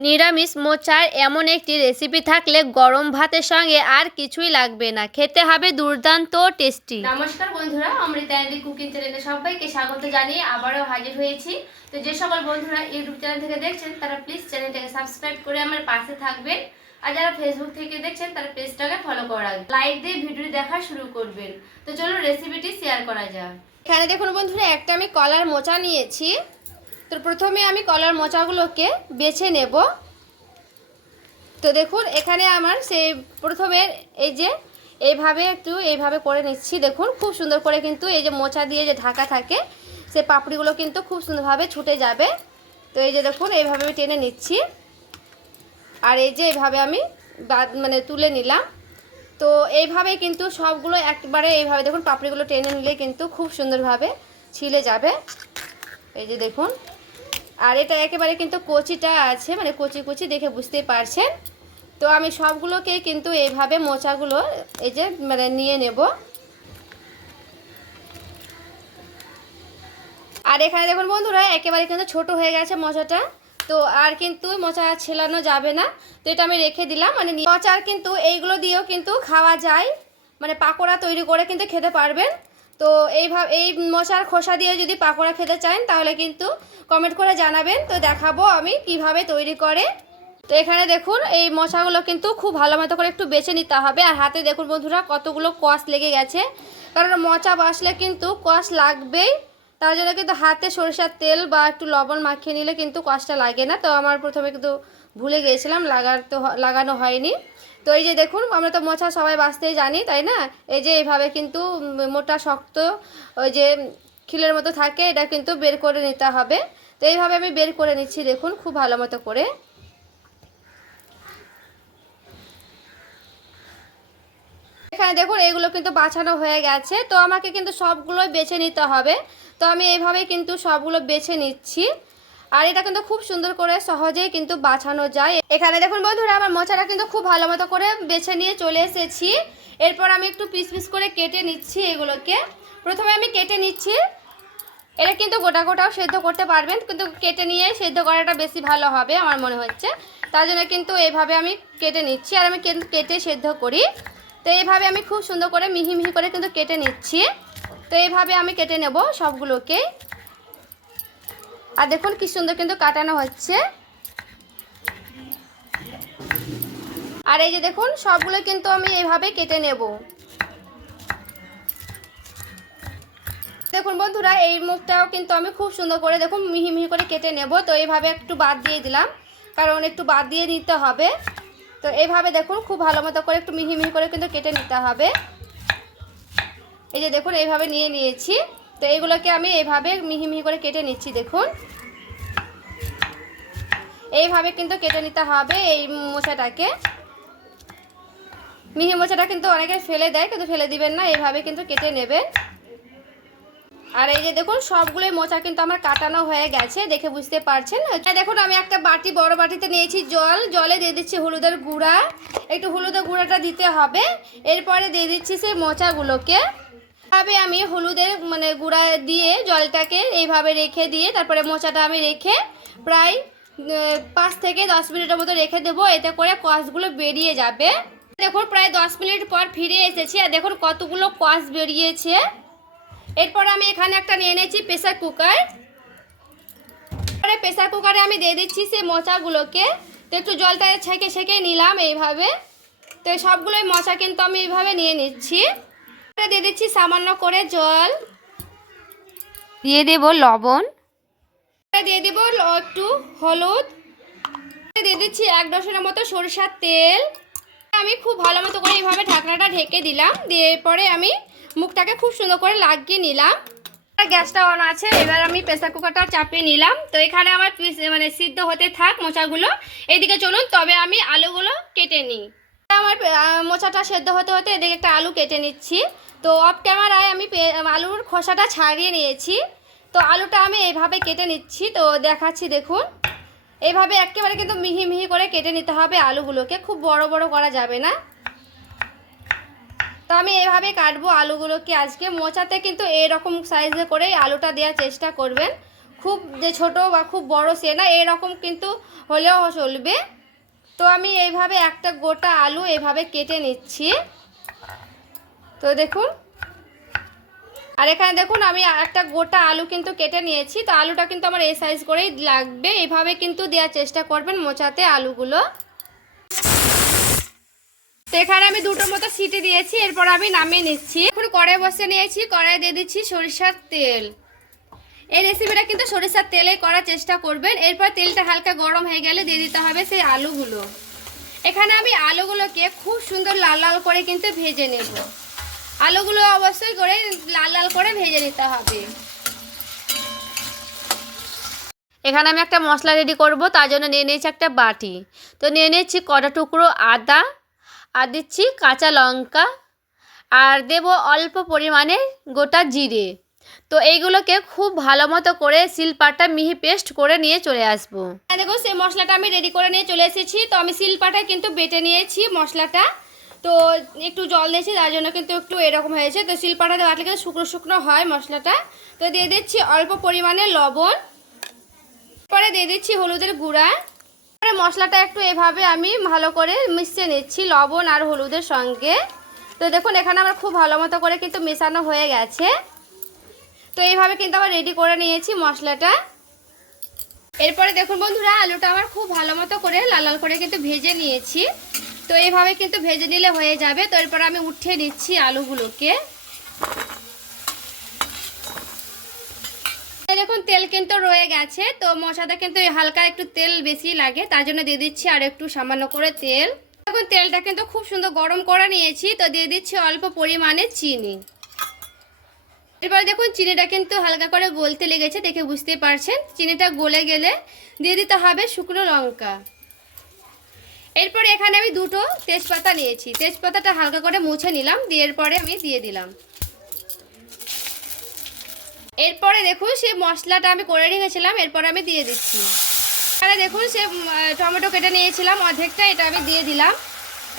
নিরামিষ মোচার এমন একটি রেসিপি থাকলে গরম ভাতের সঙ্গে আর কিছুই লাগবে না, খেতে হবে দুর্দান্ত টেস্টি। নমস্কার বন্ধুরা, অমৃতা অ্যান্ড কুকিং চ্যানেলে সবাইকে স্বাগত জানিয়ে আবারও হাজির হয়েছি। তো যে সকল বন্ধুরা ইউটিউব চ্যানেল থেকে দেখছেন তারা প্লিজ চ্যানেলটাকে সাবস্ক্রাইব করে আমার পাশে থাকবেন, আর যারা ফেসবুক থেকে দেখছেন তারা পেজটাকে ফলো করে রাখবেন, লাইক দিয়ে ভিডিওটি দেখা শুরু করবেন। তো চলো রেসিপিটি শেয়ার করা যাক। এখানে দেখুন বন্ধুরা, একটা আমি কলার মোচা নিয়েছি। তো প্রথমে আমি কলার মোচাগুলোকে বেছে নেব। তো দেখুন এখানে আমার সেই প্রথমে এই যে এইভাবে করে নিচ্ছি। দেখুন খুব সুন্দর করে কিন্তু এই যে মোচা দিয়ে যে ঢাকা থাকে সেই পাপড়িগুলো কিন্তু খুব সুন্দরভাবে ছুটে যাবে। তো এই যে দেখুন এইভাবে আমি টেনে নিচ্ছি, আর এই যে এইভাবে আমি তুলে নিলাম। তো এইভাবে কিন্তু সবগুলো একবারে এইভাবে দেখুন পাপড়িগুলো টেনে নিলে কিন্তু খুব সুন্দরভাবে ছিলে যাবে। এই যে দেখুন, আর এটা একেবারে কিন্তু কচিটা আছে, কচি কচি দেখে বুঝতেই পারছেন। তো আমি সবগুলোকে কিন্তু এইভাবে মোচাগুলো এই যে নিয়ে নেব। আর এখানে দেখুন বন্ধুরা, একেবারে কিন্তু ছোট হয়ে গেছে মোচাটা। তো আর কিন্তু মোচা ছেলানো যাবে না, তো এটা আমি রেখে দিলাম। মোচার কিন্তু এইগুলো দিয়েও কিন্তু খাওয়া যায়, পাকোড়া তৈরি করে কিন্তু খেতে পারবেন। তো এই মোচার খোসা দিয়ে যদি পাকোড়া খেতে চান তাহলে কিন্তু কমেন্ট করে জানাবেন, তো দেখাবো আমি কিভাবে তৈরি করে। তো এখানে দেখুন এই মোচাগুলো কিন্তু খুব ভালো মতো করে একটু বেছে নিতে হবে। আর হাতে দেখুন বন্ধুরা কতগুলো কষ লেগে গেছে, কারণ মোচা বাছলে কিন্তু কষ লাগবেই। তার জন্য কিন্তু হাতে সরিষার তেল বা একটু লবণ মাখিয়ে নিলে কিন্তু কষটা লাগে না। তো আমার প্রথমে কিন্তু ভুলে গিয়েছিলাম, লাগানো হয়নি। তো এই যে দেখুন, আমরা তো মোচা সবাই বাছতেই জানি, তাই না? এই যে এইভাবে কিন্তু মোটা শক্ত ওই যে খিলের মতো থাকে, এটা কিন্তু বের করে নিতে হবে। তো এইভাবে আমি বের করে নিচ্ছি দেখুন খুব ভালো মতো করে। এখানে দেখুন এগুলো কিন্তু বাছানো হয়ে গেছে, তো আমাকে কিন্তু সবগুলোই বেছে নিতে হবে। তো আমি এইভাবেই কিন্তু সবগুলো বেছে নিচ্ছি, আর এটা কিন্তু খুব সুন্দর করে সহজেই কিন্তু বাছানো যায়। এখানে দেখুন বন্ধুরা, আমার মোচাটা কিন্তু খুব ভালো মতো করে বেছে নিয়ে চলে এসেছি। এরপর আমি একটু পিস পিস করে কেটে নিচ্ছি এগুলোকে। প্রথমে আমি কেটে নিচ্ছি, এটা কিন্তু গোটা গোটাও সেদ্ধ করতে পারবেন, কিন্তু কেটে নিয়ে সেদ্ধ করাটা বেশি ভালো হবে আমার মনে হচ্ছে। তার জন্য কিন্তু এইভাবে আমি কেটে নিচ্ছি, আর আমি কিন্তু কেটে সেদ্ধ করি। তো এইভাবে আমি খুব সুন্দর করে মিহি মিহি করে কিন্তু কেটে নিচ্ছি। তো এইভাবে আমি কেটে নেব সবগুলোকে। আর দেখুন কি সুন্দর কিন্তু কাটানো হচ্ছে। আর এই যে দেখুন সবগুলো কিন্তু আমি এইভাবে কেটে নেব। দেখুন বন্ধুরা, এই মুখটাও কিন্তু আমি খুব সুন্দর করে দেখুন মিহি মিহি করে কেটে নেব। তো এইভাবে একটু বাদ দিয়ে দিলাম, কারণ একটু বাদ দিয়ে নিতে হবে। তো এইভাবে দেখুন খুব ভালো মতো করে একটু মিহি মিহি করে কিন্তু কেটে নিতে হবে। এই যে দেখুন এইভাবে নিয়ে নিয়েছি। তো এইগুলোকে আমি এইভাবে মিহি মিহি করে কেটে নিচ্ছি। দেখুন এইভাবে কিন্তু কেটে নিতে হবে এই মোচাটাকে। মিহি মোচাটা কিন্তু অনেকে ফেলে দেয়, কিন্তু ফেলে দিবেন না, এইভাবে কিন্তু কেটে নেবেন। আর এই যে দেখুন সবগুলোই মোচা কিন্তু আমার কাটানো হয়ে গেছে, দেখে বুঝতে পারছেন। দেখুন আমি একটা বড় বাটিতে নিয়েছি জল, জলে দিয়ে দিচ্ছি হলুদের গুঁড়া। একটু হলুদের গুঁড়াটা দিতে হবে। এরপরে দিয়ে দিচ্ছি সেই মোচাগুলোকে। এইভাবে আমি হলুদের গুঁড়া দিয়ে জলটাকে এইভাবে রেখে দিয়ে তারপরে মোচাটা আমি রেখে প্রায় 5 থেকে 10 মিনিটের মতো রেখে দেবো, এতে করে কষগুলো বেরিয়ে যাবে। দেখুন প্রায় 10 মিনিট পর ফিরে এসেছি, আর দেখুন কতগুলো কষ বেরিয়েছে। এরপর আমি এখানে একটা নিয়ে নিয়েছি প্রেসার কুকার। প্রেসার কুকারে আমি দিয়ে দিচ্ছি সেই মোচাগুলোকে। তো একটু জলটা ছেঁকে নিলাম এইভাবে। তো সবগুলোই মোচা কিন্তু আমি এইভাবে নিয়ে নিচ্ছি। দিয়ে দিচ্ছি সামান্য করে জল, দিয়ে দেব লবণ, দিয়ে দেব একটু হলুদ, দিয়ে দিচ্ছি 1 ডজনের মতো সরিষার তেল। আমি খুব ভালো মতো করে এইভাবে ঢাকনাটা ঢেকে দিলাম। দিয়ে পরে আমি মুখটাকে খুব সুন্দর করে লাগিয়ে নিলাম। গ্যাসটা অন আছে, এবার আমি প্রেসার কুকারটা চাপিয়ে নিলাম। তো এখানে আমার সিদ্ধ হতে থাক মোচাগুলো। এইদিকে চলুন তবে আমি আলুগুলো কেটে নিই। আমার মোচাটা সেদ্ধ হতে হতে এদিকে একটা আলু কেটে নিচ্ছি। তো অফ ক্যামেরায় আমি আলুর খোসাটা ছাড়িয়ে নিয়েছি। তো আলুটা আমি এইভাবে কেটে নিচ্ছি, তো দেখাচ্ছি দেখুন। এইভাবে একেবারে কিন্তু মিহি মিহি করে কেটে নিতে হবে আলুগুলোকে, খুব বড় বড় করা যাবে না। তো আমি এইভাবে কাটবো আলুগুলোকে। আজকে মোচাতে কিন্তু এরকম সাইজে করে আলুটা দেওয়ার চেষ্টা করবেন, খুব যে ছোট বা খুব বড় সে না, এরকম কিন্তু হলেও চলবে। তো আমি এইভাবে একটা গোটা আলু এভাবে কেটে নিচ্ছি। তো দেখুন, আর এখানে দেখুন আমি একটা গোটা আলু কিন্তু কেটে নিয়েছি। তো আলুটা কিন্তু আমার এই সাইজ করেই লাগবে। এইভাবে কিন্তু দেওয়ার চেষ্টা করবেন মোচাতে আলুগুলো। তো এখানে আমি দুটোর মতো সিটি দিয়েছি, এরপর আমি নামিয়ে নিচ্ছি। এখন কড়াই বসে নিয়েছি, কড়াই দিয়ে দিচ্ছি সরিষার তেল। এই রেসিপিটা কিন্তু সরিষার তেলেই করার চেষ্টা করবেন। এরপর তেলটা হালকা গরম হয়ে গেলে দিয়ে দিতে হবে সেই আলুগুলো। এখানে আমি আলুগুলোকে খুব সুন্দর লাল লাল করে কিন্তু ভেজে নেব। আলুগুলো অবশ্যই করে লাল লাল করে ভেজে নিতে হবে। এখানে আমি একটা মশলা রেডি করব, তার জন্য নিয়ে নিয়েছি একটা বাটি। তো নিয়ে নিয়েছি কটা টুকরো আদা, আর দিচ্ছি কাঁচা লঙ্কা, আর দেব অল্প পরিমাণে গোটা জিরে। তো এইগুলোকে খুব ভালো মতো করে শিলপাটা মিহি পেস্ট করে নিয়ে চলে আসবো। দেখো সেই মশলাটা আমি রেডি করে নিয়ে চলে এসেছি। তো আমি শিলপাটায় কিন্তু বেটে নিয়েছি মশলাটা। তো একটু জল দিয়েছি, তার জন্য কিন্তু একটু এরকম হয়েছে। তো শিলপাটাতে বাটলে কিন্তু শুকনো শুকনো হয় মশলাটা। তো দিয়ে দিচ্ছি অল্প পরিমাণে লবণ, পরে দিয়ে দিচ্ছি হলুদের গুঁড়া। পরে মশলাটা একটু এভাবে আমি ভালো করে মিশিয়ে নিচ্ছি লবণ আর হলুদের সঙ্গে। তো দেখুন এখানে আমার খুব ভালো মতো করে কিন্তু মেশানো হয়ে গেছে। তো এইভাবে কিন্তু আবার রেডি করে নিয়েছি মশলাটা। এরপরে দেখুন বন্ধুরা, আলুটা আমার খুব ভালো মতো করে লাল লাল করে কিন্তু ভেজে নিয়েছি। তো এইভাবে কিন্তু ভেজে নিলে হয়ে যাবে। তো এরপর আমি উঠিয়ে নিচ্ছি আলুগুলোকে। দেখুন তেল কিন্তু রয়ে গেছে। তো মশলাটা কিন্তু হালকা একটু তেল বেশি লাগে, তার জন্য দিয়ে দিচ্ছি আর একটু সামান্য করে তেল। এখন তেলটা কিন্তু খুব সুন্দর গরম করে নিয়েছি। তো দিয়ে দিচ্ছি অল্প পরিমাণে চিনি। এরপরে দেখুন চিনিটা কিন্তু হালকা করে গলতে লেগেছে, দেখে বুঝতে পারছেন। চিনিটা গলে গেলে দিয়ে দিতে হবে শুকনো লঙ্কা। এরপরে এখানে আমি দুটো তেজপাতা নিয়েছি, তেজপাতাটা হালকা করে মুছে নিলাম, দিয়ে এরপরে আমি দিয়ে দিলাম। এরপরে দেখুন সে মশলাটা আমি করে রেখেছিলাম, এরপরে আমি দিয়ে দিচ্ছি। এখানে দেখুন সে টমেটো কেটে নিয়েছিলাম অর্ধেকটা, এটা আমি দিয়ে দিলাম।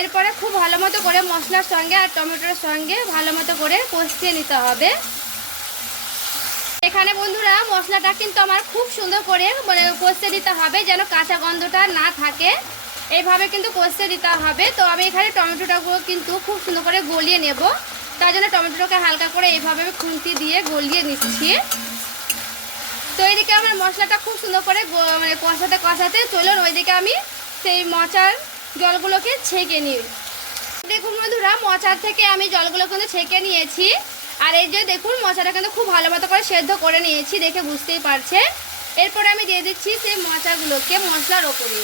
এরপরে খুব ভালো মতো করে মশলার সঙ্গে আর টমেটোর সঙ্গে ভালো মতো করে কষিয়ে নিতে হবে। এখানে বন্ধুরা মশলাটা কিন্তু আমার খুব সুন্দর করে কষিয়ে দিতে হবে, যেন কাঁচা গন্ধটা না থাকে। এইভাবে কিন্তু কষিয়ে দিতে হবে। তো আমি এখানে টমেটোটাগুলো কিন্তু খুব সুন্দর করে গলিয়ে নেব, তার জন্য টমেটোটাকে হালকা করে এইভাবে খুন্তি দিয়ে গলিয়ে নিচ্ছি। তো এইদিকে আমার মশলাটা খুব সুন্দর করে কষাতে কষাতে চলুন ওইদিকে আমি সেই মোচার জলগুলোকে ছেঁকে নিই। দেখুন বন্ধুরা, মোচার থেকে আমি জলগুলো কিন্তু ছেঁকে নিয়েছি। আর এই যে দেখুন মোচাটা কিন্তু খুব ভালো মতো করে সেদ্ধ করে নিয়েছি, দেখে বুঝতেই পারছে। এরপরে আমি দিয়ে দিচ্ছি সেই মোচাগুলোকে মশলার ওপরে।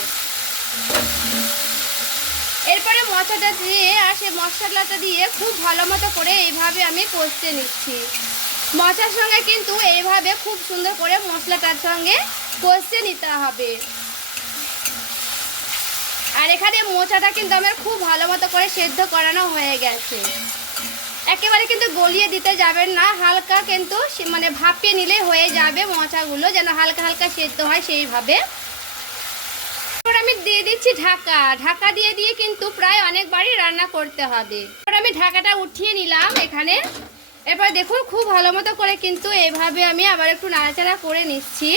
এরপরে মোচাটা দিয়ে আর সেই মশলাটা দিয়ে খুব ভালো মতো করে এইভাবে আমি কষতে নিচ্ছি। মোচার সঙ্গে কিন্তু এইভাবে খুব সুন্দর করে মশলাটার সঙ্গে কষতে নিতে হবে। আর এখানে মোচাটা কিন্তু আমার খুব ভালো মতো করে সেদ্ধ করানো হয়ে গেছে। একেবারে কিন্তু গলিয়ে দিতে যাবেন না, হালকা কিন্তু ভাপিয়ে নিলে হয়ে যাবে মোচাগুলো, যেন হালকা হালকা সেদ্ধ হয় সেইভাবে। এবার আমি দিয়ে দিচ্ছি ঢাকা। ঢাকা দিয়ে দিয়ে কিন্তু প্রায় অনেকবারই রান্না করতে হবে। এবার আমি ঢাকাটা উঠিয়ে নিলাম এখানে। এবার দেখুন খুব ভালো মতো করে কিন্তু এইভাবে আমি আবার একটু নাড়াচাড়া করে নিচ্ছি।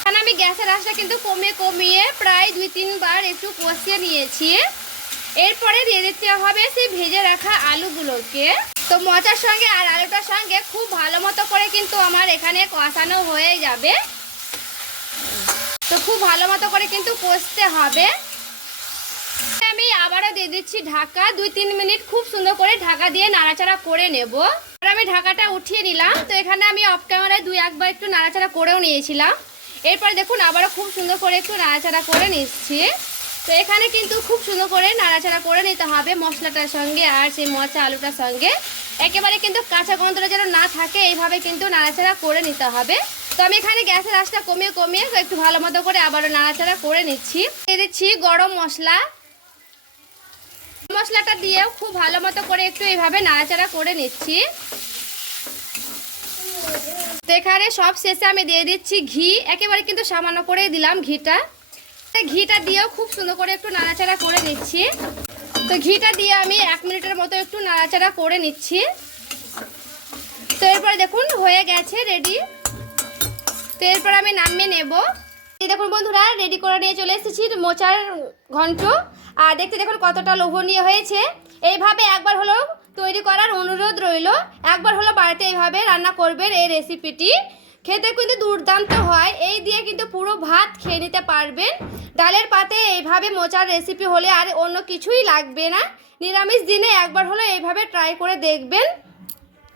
এখানে আমি গ্যাসের আঁচটা কিন্তু কমিয়ে কমিয়ে প্রায় 2-3 বার একটু কষিয়ে নিয়েছি। এরপরে দিয়ে দিতে হবে সেই ভেজে রাখা আলুগুলোকে। তো মোচার সঙ্গে আর আলুটার সঙ্গে খুব ভালো মতো করে কিন্তু আমার এখানে কষানো হয়ে যাবে। তো খুব ভালো মতো করে কিন্তু কষতে হবে। আমি আবারও দিয়ে দিচ্ছি ঢাকা। 2-3 মিনিট খুব সুন্দর করে ঢাকা দিয়ে নাড়াচাড়া করে নেব। আর আমি ঢাকাটা উঠিয়ে নিলাম। তো এখানে আমি অফ ক্যামেরায় 2-1 বার একটু নাড়াচাড়া করেও নিয়েছিলাম। এরপর দেখুন আবারও খুব সুন্দর করে একটু নাড়াচাড়া করে নিচ্ছি। তো এখানে কিন্তু খুব সুন্দর করে নাড়াচাড়া করে নিতে হবে মশলাটার সঙ্গে আর সেই মোচা আলুটার সঙ্গে। একেবারে কিন্তু কাঁচা গন্ধটা যেন না থাকে, এইভাবে কিন্তু নাড়াচাড়া করে নিতে হবে। তো আমি এখানে গ্যাসের আঁচটা কমিয়ে কমিয়ে একটু ভালো মতো করে আবারও নাড়াচাড়া করে নিচ্ছি। দিয়ে দিচ্ছি গরম মশলা। মশলাটা দিয়েও খুব ভালো মতো করে একটু এইভাবে নাড়াচাড়া করে নিচ্ছি। তো এখানে সব শেষে আমি দিয়ে দিচ্ছি ঘি। একেবারে কিন্তু সামান্য করেই দিলাম ঘিটা। ঘিটা দিয়েও খুব সুন্দর করে একটু নাড়াচাড়া করে নিচ্ছি। তো ঘিটা দিয়ে আমি 1 মিনিটের মতো একটু নাড়াচাড়া করে নিচ্ছি। তো এরপরে দেখুন হয়ে গেছে রেডি তো এরপর আমি নামিয়ে নেব। এই দেখুন বন্ধুরা, রেডি করে নিয়ে চলে এসেছি মোচার ঘন্ট। আর দেখতে দেখুন কতটা লোভনীয় হয়েছে। এইভাবে একবার হলো তৈরি করার অনুরোধ রইল, একবার হলো বাড়িতে এইভাবে রান্না করবেন। এই রেসিপিটি খেতে কিন্তু দুর্দান্ত হয়, এই দিয়ে কিন্তু পুরো ভাত খেয়ে নিতে পারবেন। ডালের পাতে এইভাবে মোচার রেসিপি হলে আর অন্য কিছুই লাগবে না। নিরামিষ দিনে একবার হলো এইভাবে ট্রাই করে দেখবেন।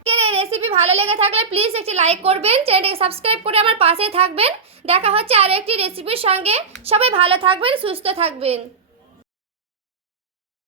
এই রেসিপি ভালো লেগে থাকলে প্লিজ একটি লাইক করবেন, চ্যানেলটাকে সাবস্ক্রাইব করে আমার পাশে থাকবেন। দেখা হচ্ছে আরও একটি রেসিপির সঙ্গে। সবাই ভালো থাকবেন, সুস্থ থাকবেন।